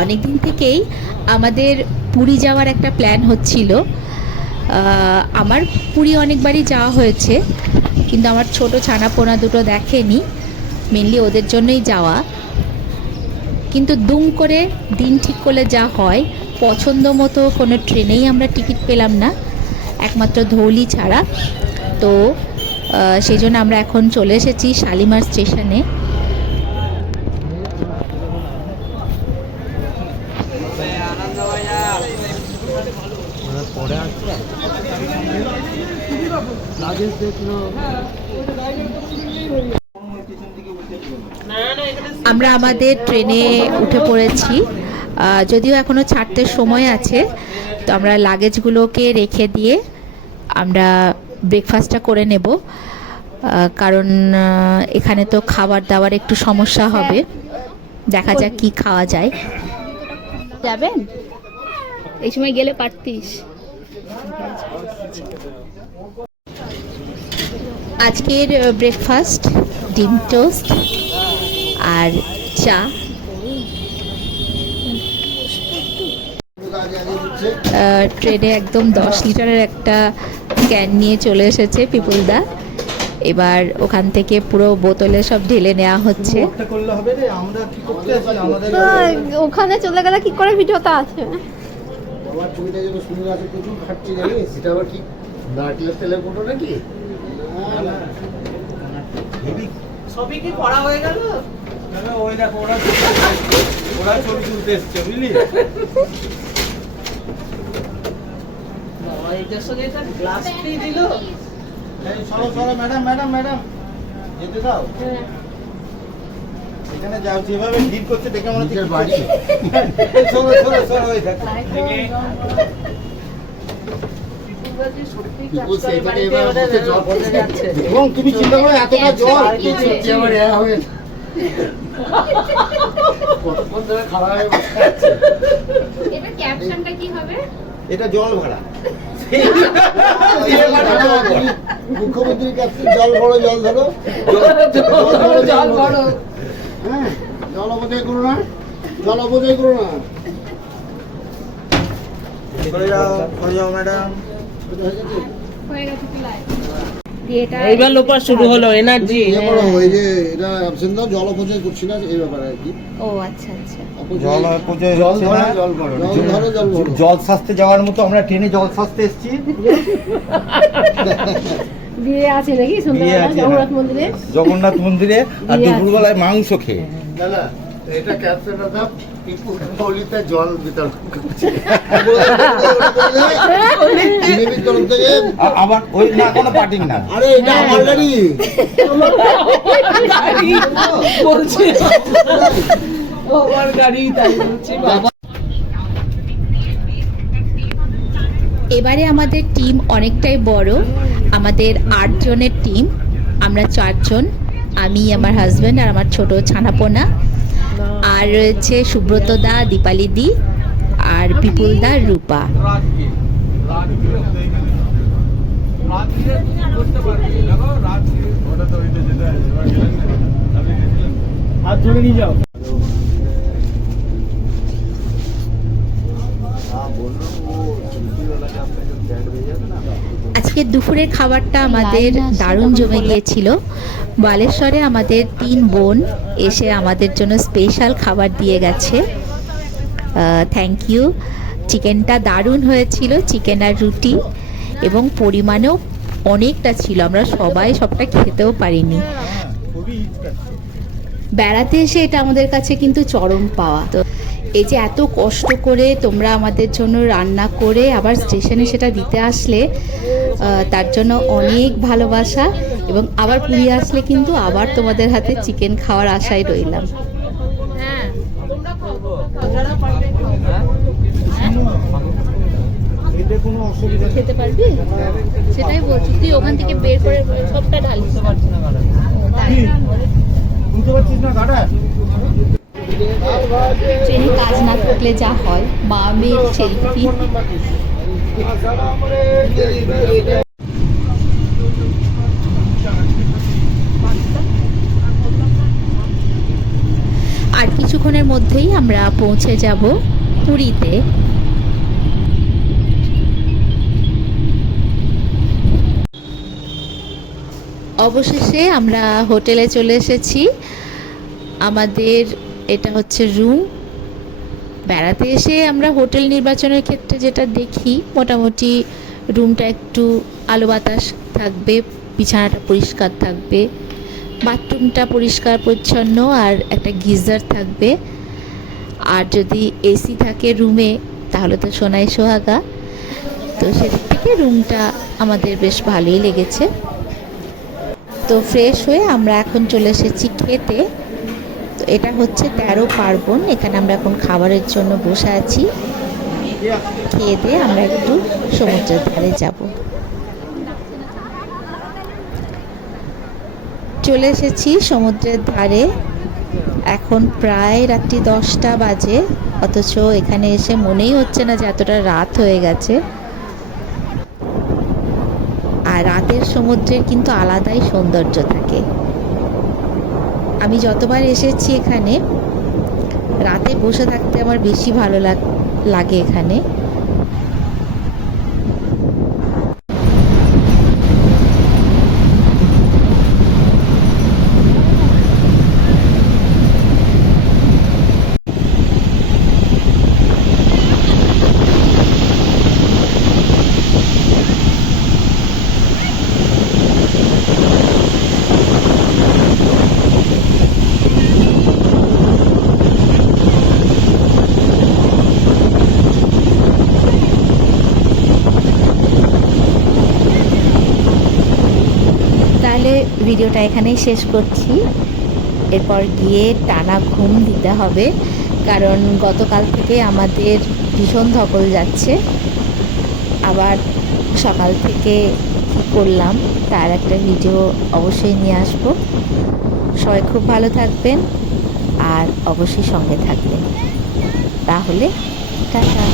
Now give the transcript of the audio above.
অনেক দিন থেকেই আমাদের পুরী যাওয়ার একটা প্ল্যান হচ্ছিল। আমার পুরী অনেকবারই যাওয়া হয়েছে, কিন্তু আমার ছোট ছানাপোনা দুটো দেখেনি মেনলি ওদের জন্যই যাওয়া। কিন্তু দুম করে দিন ঠিক করলে যা হয়, পছন্দ মতো কোনো ট্রেনেই আমরা টিকিট পেলাম না, একমাত্র ধৌলি ছাড়া। তো সেই জন্য আমরা এখন চলে এসেছি শালিমার স্টেশনে। আমরা আমাদের ট্রেনে উঠে পড়েছি। যদিও এখনও ছাড়তে সময় আছে তো আমরা লাগেজগুলোকে রেখে দিয়ে আমরা ব্রেকফাস্টটা করে নেব। কারণ এখানে তো খাবার দাবার একটু সমস্যা হবে। দেখা যাক কি খাওয়া যায়। যাবেন? এই সময় গেলে পারতিস। আজকের ব্রেকফাস্ট ডিম টোস্ট আর চা। ট্রেনে একদম দশ লিটারের একটা ক্যান নিয়ে চলে এসেছে পিপুলদা। এবার ওখান থেকে পুরো বোতলে সব ঢেলে নেওয়া হচ্ছে। একটা করলে হবে রে আমরা কি করতে আছি আমাদের ওখানে চলে গেলে কি করে ভিডিওটা আছে? আমার ছবিটা যেন সুন্দর আছে প্রচুর খাচ্ছি জানিস? সেটা আবার কি? নারকেলের তেলের ফটো নাকি? সবই কি করা হয়ে গেল? ওই দেখো ওরা ওরা ছবি তুলতে এসছে বুঝলি? এটার সঙ্গে একটা গ্লাস ফ্রি দিল? সরো সরো ম্যাডাম ম্যাডাম ম্যাডাম যেতে দাও। এখানে যাও যেভাবে ভিড় করছে দেখে মনে হচ্ছে বাড়ি। সরো সরো সরো ওই দেখো পিপুল সেইখানে এবার বসে জল বোঝা যাচ্ছে এবং তুমি চিন্তা করো এতটা জল আমার কতক্ষণ ধরে হয়ে বসে ক্যাপশনটা কি হবে? এটা জল ভাড়া। তুমি মুখ্যমন্ত্রীর কাছে জল ভরো জল ধরো। জল বড় হ্যাঁ জল অপচয় করো না। জল অপচয় করো না করে যাও করে যাও ম্যাডাম হয়ে গেছে পিলাই এইবার লোপা শুরু হলো এনার্জি ওই যে এটা অ্যাবসেন্ট দাও জল অপচয় করছি না এই ব্যাপারে আর কি। ও আচ্ছা আচ্ছা। জল অপচয় হচ্ছে না। জল ধরো জল ভরো জল সাজতে যাওয়ার মতো আমরা ট্রেনে জল সাজতে এসেছি। বিয়ে আছে নাকি? বিয়ে জগন্নাথ হ্যাঁ। মন্দিরে? জগন্নাথ মন্দিরে আর দুপুরবেলায় মাংস খেয়ে। দাদা এটা ক্যাপশনটা দাও পিপু গলিতে জল বিতরণ করছে। বিজেপির তরফ থেকে আ- আবার ওই না কোনো পার্টিং না। আরে এটা আমার গাড়ি বলছি। আমার গাড়ি তাই বলছি বাবা। এবারে আমাদের টিম অনেকটাই বড়। আমাদের আট জনের টিম। আমরা চারজন। আমি আমার হাজব্যান্ড আর আমার ছোট ছানাপোনা। আর রয়েছে সুব্রত দা, দীপালি দি আর বিপুল দা, রূপা। আজকে দুপুরের খাবারটা আমাদের দারুণ জমে গিয়েছিল। বালেশ্বরে আমাদের তিন বোন এসে আমাদের জন্য স্পেশাল খাবার দিয়ে গেছে। থ্যাংক ইউ চিকেনটা দারুণ হয়েছিল চিকেন আর রুটি, এবং পরিমাণেও অনেকটা ছিল। আমরা সবাই সবটা খেতেও পারিনি। বেড়াতে এসে এটা আমাদের কাছে কিন্তু চরম পাওয়া। তো এই যে এত কষ্ট করে তোমরা আমাদের জন্য রান্না করে আবার স্টেশনে সেটা দিতে আসলে তার জন্য অনেক ভালোবাসা এবং আবার পুরী আসলে কিন্তু আবার তোমাদের হাতে চিকেন খাওয়ার আশায় রইলাম। এতে কোনো অসুবিধা নেই খেতে পারবি? সেটাই বলছি তুই ওখান থেকে বের করে সবটা ঢালিস। বুঝতে পারছিস না গাড়া ট্রেনে কাজ না থাকলে যা হয়, মা, মেয়ের সেলফি আর কিছুক্ষণের মধ্যেই আমরা পৌঁছে যাব পুরীতে। অবশেষে আমরা হোটেলে চলে এসেছি। আমাদের এটা হচ্ছে রুম বেড়াতে এসে আমরা হোটেল নির্বাচনের ক্ষেত্রে যেটা দেখি, মোটামুটি রুমটা একটু আলো বাতাস থাকবে, বিছানাটা পরিষ্কার থাকবে বাথরুমটা পরিষ্কার পরিচ্ছন্ন আর একটা গিজার থাকবে। আর যদি এসি থাকে রুমে তাহলে তো সোনাই সোহাগা। তো সেদিক থেকে রুমটা আমাদের বেশ ভালোই লেগেছে। তো ফ্রেশ হয়ে আমরা এখন চলে এসেছি খেতে। তো এটা হচ্ছে তেরো পার্বণ। এখানে আমরা এখন খাবারের জন্য বসে আছি। খেয়ে দিয়ে আমরা একটু সমুদ্রের ধারে যাব। চলে এসেছি সমুদ্রের ধারে। এখন প্রায় রাত্রি দশটা বাজে, অথচ এখানে এসে মনেই হচ্ছে না যে এতটা রাত হয়ে গেছে। আর রাতের সমুদ্রের কিন্তু আলাদাই সৌন্দর্য থাকে। আমি যতবার এসেছি এখানে রাতে বসে থাকতে আমার বেশি ভালো লাগ- এখানে তাহলে ভিডিওটা এখানেই শেষ করছি। এরপর গিয়ে টানা ঘুম দিতে হবে, কারণ গতকাল থেকে আমাদের ভীষণ ধকল যাচ্ছে। আবার সকাল থেকে কী করলাম, তার একটা ভিডিও অবশ্যই নিয়ে আসব। সবাই খুব ভালো থাকবেন আর অবশ্যই সঙ্গে থাকবেন। তাহলে, টাটা।